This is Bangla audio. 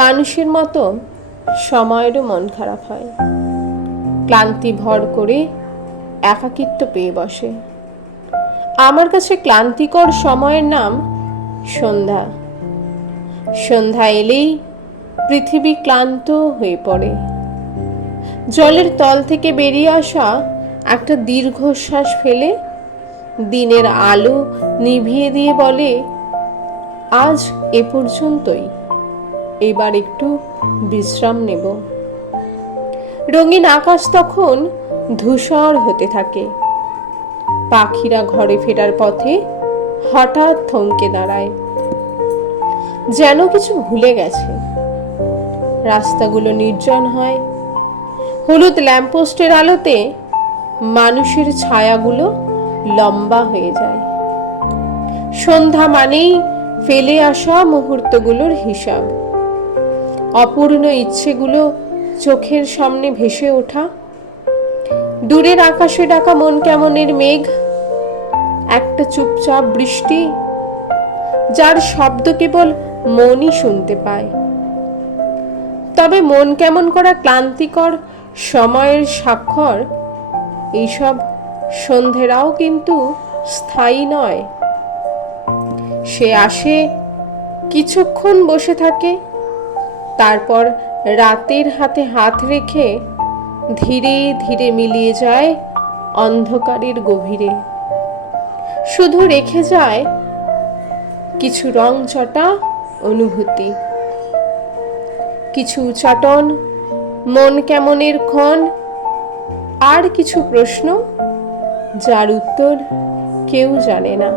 মানুষের মতো সময়েরও মন খারাপ হয়, ক্লান্তি ভর করে একাকিত্ব পেয়ে বসে। আমার কাছে ক্লান্তিকর সময়ের নাম সন্ধ্যা। সন্ধ্যা এলেই পৃথিবী ক্লান্ত হয়ে পড়ে। জলের তল থেকে বেরিয়ে আসা একটা দীর্ঘশ্বাস ফেলে দিনের আলো নিভিয়ে দিয়ে বলে, আজ এ পর্যন্তই, এবার একটু বিশ্রাম নেব। রঙিন আকাশ তখন ধূসর হতে থাকে। পাখিরা ঘরে ফেরার পথে হঠাৎ থমকে দাঁড়ায়, যেন কিছু ভুলে গেছে। রাস্তাগুলো নির্জন হয়। হলুদ ল্যাম্পপোস্টের আলোতে মানুষের ছায়াগুলো লম্বা হয়ে যায়। সন্ধ্যা মানেই ফেলে আসা মুহূর্তগুলোর হিসাব, অপূর্ণ ইচ্ছেগুলো চোখের সামনে ভেসে ওঠা। দূরের আকাশে ডাকা মন কেমনের মেঘ, একটা চুপচাপ বৃষ্টি যার শব্দ কেবল মনই শুনতে পায়। তবে মন কেমন করা ক্লান্তিকর সময়ের স্বাক্ষর, এইসব সন্ধেরাও কিন্তু স্থায়ী নয়। সে আসে, কিছুক্ষণ বসে থাকে, তারপর রাতের হাতে হাত রেখে ধীরে ধীরে মিলিয়ে যায় অন্ধকারের গভীরে। শুধু রেখে যায় কিছু রংচটা অনুভূতি, কিছু উচাটন, মন কেমনের ক্ষণ, আর কিছু প্রশ্ন যার উত্তর কেউ জানে না।